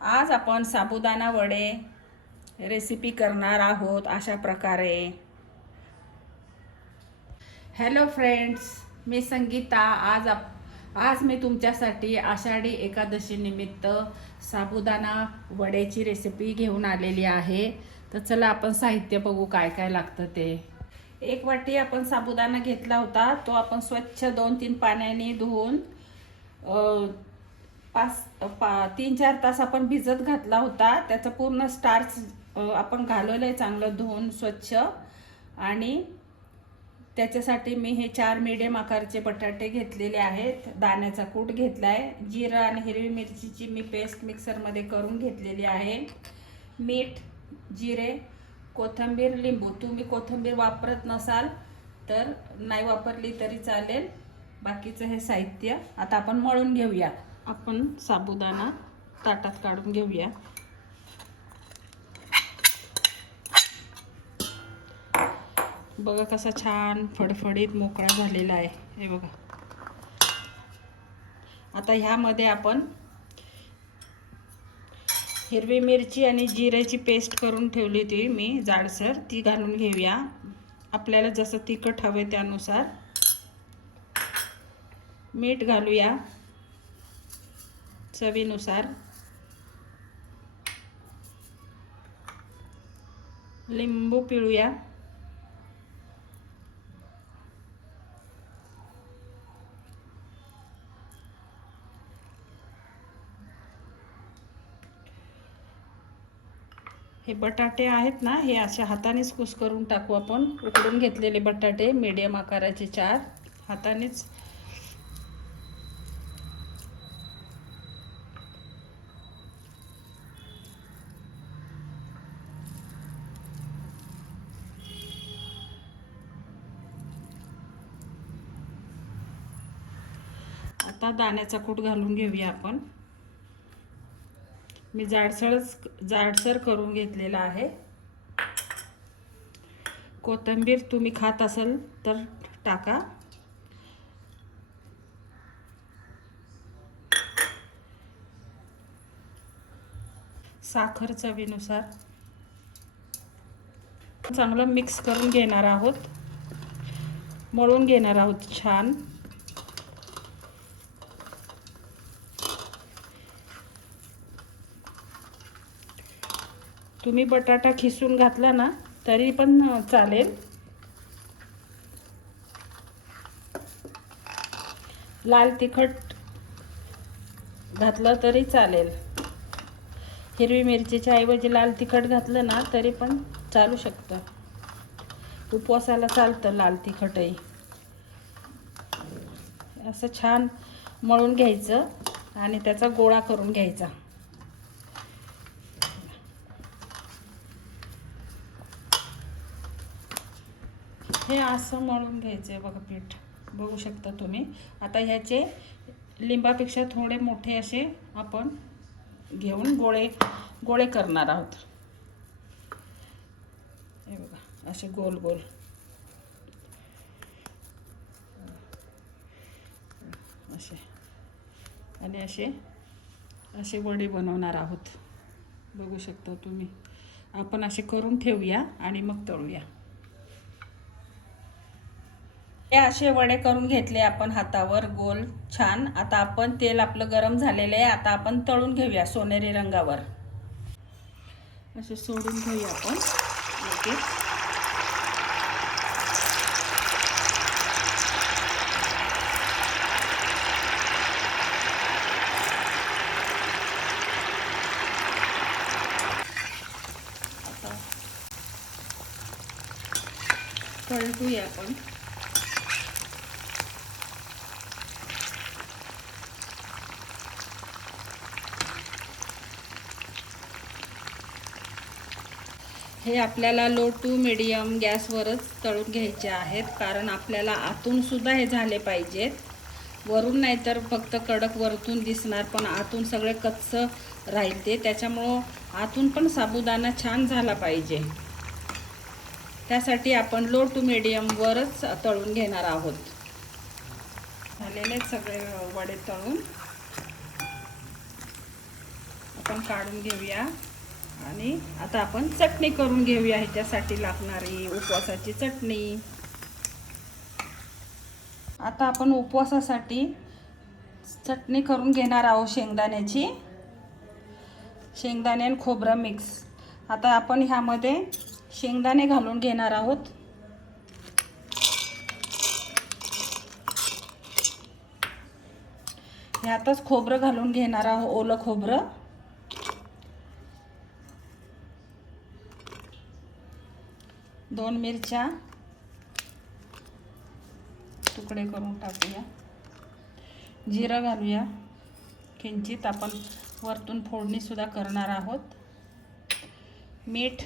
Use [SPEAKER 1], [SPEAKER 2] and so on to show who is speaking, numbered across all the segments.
[SPEAKER 1] आज आपण साबुदाणा वडे रेसिपी करणार आहोत अशा प्रकारे. हॅलो फ्रेंड्स मी संगीता. आज आप आज मी तुमच्यासाठी आषाढी एकादशीनिमित्त साबुदाणा वड्याची रेसिपी घेऊन आलेली आहे. तर चला आपण साहित्य बघू काय काय लागतं ते. एक वाटी आपण साबुदाणा घेतला होता. तो आपण स्वच्छ दोन तीन पाण्याने धुवून पाच पा तीन चार तास आपण भिजत घातला होता. त्याचं पूर्ण स्टार्च आपण घालवलं आहे चांगलं धुवून स्वच्छ. आणि त्याच्यासाठी मी हे चार मिडियम आकारचे बटाटे घेतलेले आहेत. दाण्याचा कूट घेतला आहे जिरं आणि हिरवी मिरचीची मी पेस्ट मिक्सरमध्ये करून घेतलेली आहे. मीठ जिरे कोथिंबीर लिंबू. तुम्ही कोथिंबीर वापरत नसाल तर नाही वापरली तरी चालेल. बाकीचं हे साहित्य आता आपण मळून घेऊया. आपण साबुदाणा ताटात काढून घेऊया. बघा कसा छान फडफडीत मोकळा झालेला आहे. हे बघा. आता ह्यामध्ये आपण हिरवी मिरची आणि जिऱ्याची पेस्ट करून ठेवली होती मी जाडसर. ती घालून घेऊया. आपल्याला जसं तिखट हवे त्यानुसार. मीठ घालूया. चवीनुसार लिंबू पिळूया. हे बटाटे आहेत ना हे अशा हातानेच कुस करून टाकू आपण. उकडून घेतलेले बटाटे मीडियम आकाराचे चार. हातानेच आता दाण्याचा कूट घालून घेऊया आपण. मी जाडसरच जाडसर करून घेतलेला आहे. कोथिंबीर तुम्ही खात असाल तर टाका. साखर चवीनुसार. चांगलं मिक्स करून घेणार आहोत. मळून घेणार आहोत छान. तुम्ही बटाटा खिसून घातला ना तरी पण चालेल. लाल तिखट घातलं तरी चालेल. हिरवी मिरचीच्या ऐवजी लाल तिखट घातलं ना तरी पण चालू शकतं. उपवासाला चालतं लाल तिखटही. असं छान मळून घ्यायचं आणि त्याचा गोळा करून घ्यायचा. हे असं मळून घ्यायचं आहे बघा पीठ. बघू शकता तुम्ही. आता ह्याचे लिंबापेक्षा थोडे मोठे असे आपण घेऊन गोळे गोळे करणार आहोत. हे बघा असे गोल गोल. असे. आणि असे असे वडे बनवणार आहोत. बघू शकता तुम्ही. आपण असे करून ठेवूया आणि मग तळूया. हे असे वडे करून घेतले आपण हातावर गोल छान. आता आपण तेल आपलं गरम झालेलं आहे. आता आपण तळून घेऊया सोनेरी रंगावर. असे सोडून घेऊया आपण. ओके आता आपण. हे आपल्याला लो टू मिडियम गॅसवरच तळून घ्यायचे आहेत. कारण आपल्याला आतून सुद्धा हे झाले पाहिजेत. वरून नाही तर फक्त कडक वरतून दिसणार पण आतून सगळे कच्च राहील ते त्याच्यामुळं आतून पण साबुदाणा छान झाला पाहिजे. त्यासाठी आपण लो टू मिडियमवरच तळून घेणार आहोत. झालेले सगळे वडे तळून. आपण काढून घेऊया. आणि आता आपण चटणी करून घेऊया ह्याच्यासाठी लागणारी उपवासाची चटणी. आता आपण उपवासासाठी चटणी करून घेणार आहोत शेंगदाण्याची. शेंगदाणे आणि खोबरं मिक्स आता आपण ह्यामध्ये शेंगदाणे घालून घेणार आहोत. ह्यातच खोबरं घालून घेणार आहोत ओलं खोबरं. दोन मिरच्या. तुकडे करून टाकूया. जिरं घालूया. किंचित आपण वरतून फोडणीसुद्धा करणार आहोत. मीठ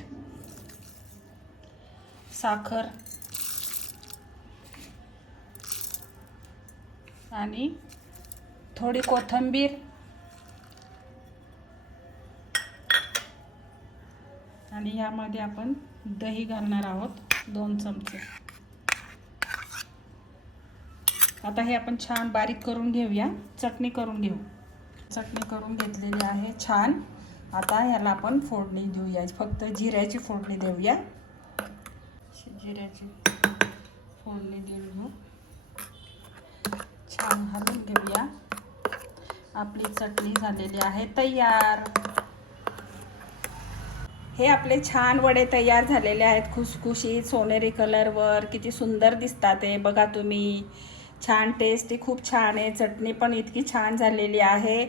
[SPEAKER 1] साखर आणि थोडी कोथिंबीर. आणि यामध्ये आपण दही घालणार आहोत दोन चमचे. आता हे आपण छान बारीक करून घेऊया. चटणी करून घेऊ. चटणी करून घेतलेली आहे छान. आता ह्याला आपण फोडणी देऊया. फक्त जिऱ्याची फोडणी देऊया. जिऱ्याची फोडणी देऊन घेऊ. छान घालून घेऊया. आपली चटणी झालेली आहे तयार. हे आपले छान वडे तयार झालेले आहेत. खुसखुशीत सोनेरी कलरवर किती सुंदर दिसतात ते बघा तुम्ही. छान टेस्टी खूप छान आहे. चटणी पण इतकी छान झालेली आहे.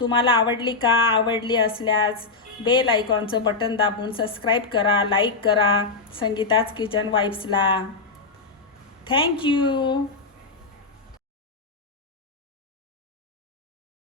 [SPEAKER 1] तुम्हाला आवडली का? आवडली असल्यास बेल आयकॉनचं बटन दाबून सबस्क्राईब करा लाईक करा. संगीताच किचन वाईब्सला थँक्यू